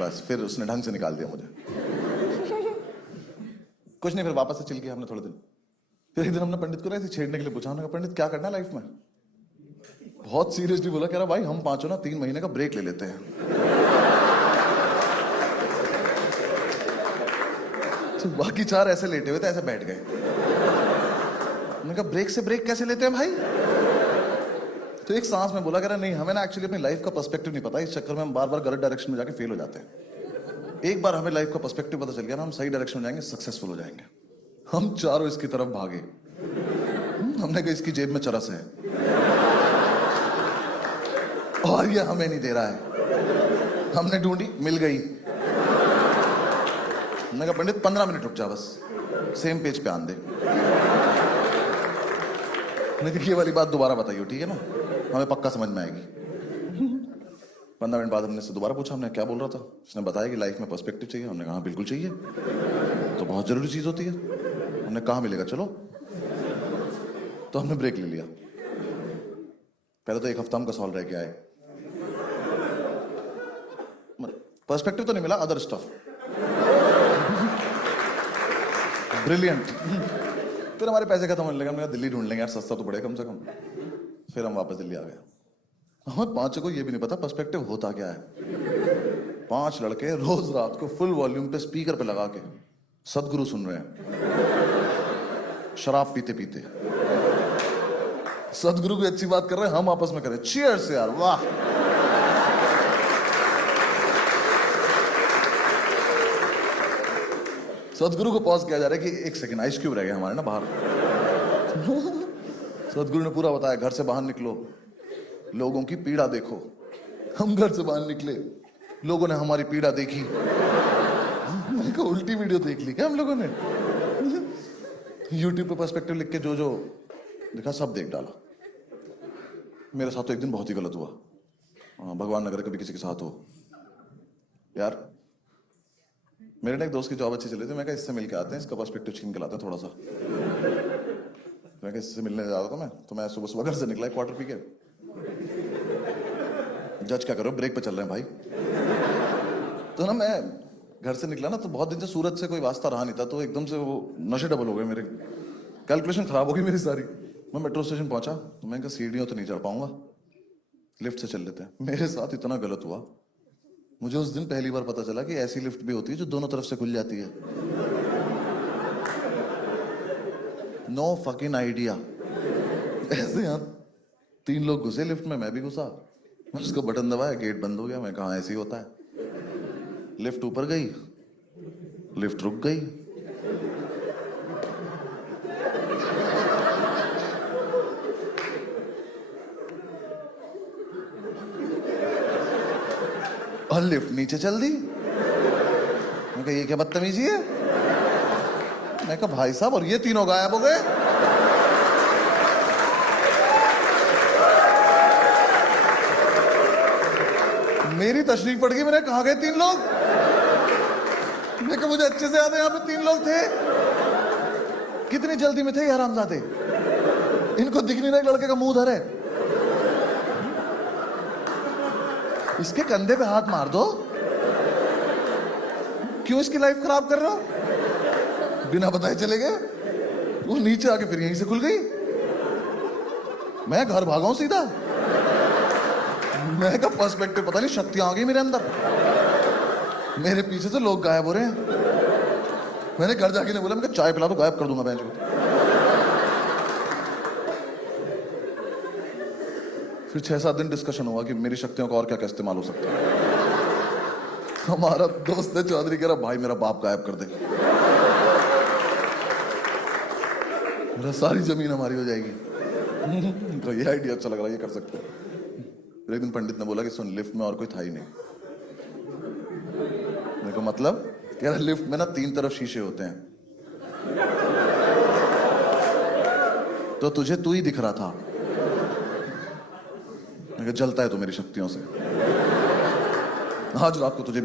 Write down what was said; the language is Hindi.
बस फिर उसने ढंग से निकाल दिया मुझे। कुछ नहीं, फिर वापस से चिल किया हमने थोड़े दिन। फिर एक दिन हमने पंडित को ना ऐसे छेड़ने के लिए पूछा, हमने कहा पंडित क्या करना है लाइफ में? बहुत सीरियसली बोला, कह रहा भाई हम पांचों ना 3 महीने का ब्रेक ले लेते हैं। तो बाकी 4 ऐसे लेटे हुए थे, ऐसे बैठ गए। मैंने कहा ब्रेक से ब्रेक कैसे लेते हैं भाई? तो एक सांस में बोला, कह रहा नहीं हमें ना एक्चुअली अपनी लाइफ का पर्सपेक्टिव नहीं पता, इस चक्कर में हम बार बार गलत डायरेक्शन में जाके फेल हो जाते हैं। एक बार हमें लाइफ का पर्सपेक्टिव पता चल गया ना, हम सही डायरेक्शन में जाएंगे, सक्सेसफुल हो जाएंगे। हम चारों इसकी तरफ भागे। हमने कहा इसकी जेब में चरस है और ये हमें नहीं दे रहा है। हमने ढूंढी, मिल गई। हमने कहा पंडित 15 मिनट रुक जा, बस सेम पेज पे आन दे। नहीं ये वाली बात दोबारा बताइए, ठीक है ना, हमें पक्का समझ में आएगी। 15 मिनट बाद हमने से दोबारा पूछा, हमने क्या बोल रहा था? उसने बताया कि लाइफ में पर्सपेक्टिव चाहिए। हमने कहा बिल्कुल चाहिए, तो बहुत जरूरी चीज होती है। हमने कहा मिलेगा, चलो। तो हमने ब्रेक ले लिया। पहले तो 1 हफ्ता हमको सॉल्व रह के आए, पर्सपेक्टिव तो नहीं मिला, अदर स्टफ ब्रिलियंट। फिर हमारे पैसे खत्म होने लगे, हमने कहा दिल्ली ढूंढ लेंगे यार, सस्ता तो पड़ेगा कम से कम। फिर हम वापस दिल्ली आ गए। हमें 5 को ये भी नहीं पता पर्सपेक्टिव होता क्या है। 5 लड़के रोज रात को फुल वॉल्यूम पे स्पीकर पे लगा के सदगुरु सुन रहे हैं, शराब पीते पीते। सदगुरु की अच्छी बात कर रहे हैं, हम आपस में करें चीयर्स यार, वाह। सदगुरु को पॉज किया जा रहा है कि 1 सेकंड, आइस क्यूब रह गए हमारे ना बाहर। सदगुरु ने पूरा बताया, घर से बाहर निकलो, लोगों की पीड़ा देखो। हम घर से बाहर निकले, लोगों ने हमारी पीड़ा देखी। मैंने कहा उल्टी वीडियो देख ली क्या हम लोगों ने? यूट्यूब पे पर्सपेक्टिव लिख के जो जो लिखा सब देख डाला। मेरे साथ तो एक दिन बहुत ही गलत हुआ। भगवान न करे कभी किसी के साथ हो। यार मेरे ना एक दोस्त की जॉब अच्छी चली थी, मैं कहा इससे मिल के आते हैं, इसका पर्सपेक्टिव छीन के लाते हैं थोड़ा सा। मैं इससे मिलने जा रहा था मैं, तो मैं सुबह सुबह घर से निकला क्वार्टर पी के। जज क्या करो, ब्रेक पे चल रहे हैं भाई। तो ना मैं घर से निकला ना, तो बहुत दिन से सूरत से कोई वास्ता रहा नहीं था, तो एकदम से वो नशे डबल हो गए मेरे, कैलकुलेशन खराब हो गई मेरी सारी। मैं मेट्रो स्टेशन पहुंचा, तो मैंने कहा सीढ़ियों तो नहीं चढ़ पाऊंगा, लिफ्ट से चल लेते हैं। मेरे साथ इतना गलत हुआ, मुझे उस दिन पहली बार पता चला कि ऐसी लिफ्ट भी होती है जो दोनों तरफ से खुल जाती है। No fucking idea. ऐसे यहाँ 3 लोग घुसे लिफ्ट में, मैं भी घुसा। उसका बटन दबाया, गेट बंद हो गया। मैं कहा ऐसे ही होता है। लिफ्ट ऊपर गई, लिफ्ट रुक गई। और लिफ्ट नीचे चल दी। मैं कहा ये क्या बदतमीजी है? मैं कहा भाई साहब, और ये तीनों गायब हो गए। मेरी तशरीफ पड़ गई, मैंने कहा गए 3 लोग? मैं कहा मुझे अच्छे से याद है यहाँ पे 3 लोग थे। कितनी जल्दी में थे यार हरामजादे, इनको दिख नहीं रहा लड़के का मुंह धरे। इसके कंधे पे हाथ मार दो, क्यों इसकी लाइफ खराब कर रहे हो? बिना बताए चले गए। वो नीचे आके फिर यहीं से खुल गई। मैं घर भागा हूं सीधा। मैं का पर्सपेक्टिव पता नहीं, शक्तियां आ गई मेरे अंदर। मेरे पीछे से लोग गायब हो रहे हैं। मैंने घर जाके नहीं बोला, मैं चाय पिला दो, गायब कर दूंगा बेंच को। फिर 6-7 दिन डिस्कशन हुआ कि मेरी शक्तियों का और क्या क्या इस्तेमाल हो सकता है। हमारा दोस्त है चौधरी, कह रहा भाई मेरा बाप गायब कर दे, मेरा सारी जमीन हमारी हो जाएगी। तो ये आइडिया अच्छा लग रहा है, ये कर सकते हैं। फिर एक दिन पंडित ने बोला कि सुन, लिफ्ट में और कोई था ही नहीं। मेरे को मतलब, कह रहा लिफ्ट में ना 3 तरफ शीशे होते हैं, तो तुझे तू ही दिख रहा था। जलता है तो मेरी शक्तियों से, आज रात को तुझे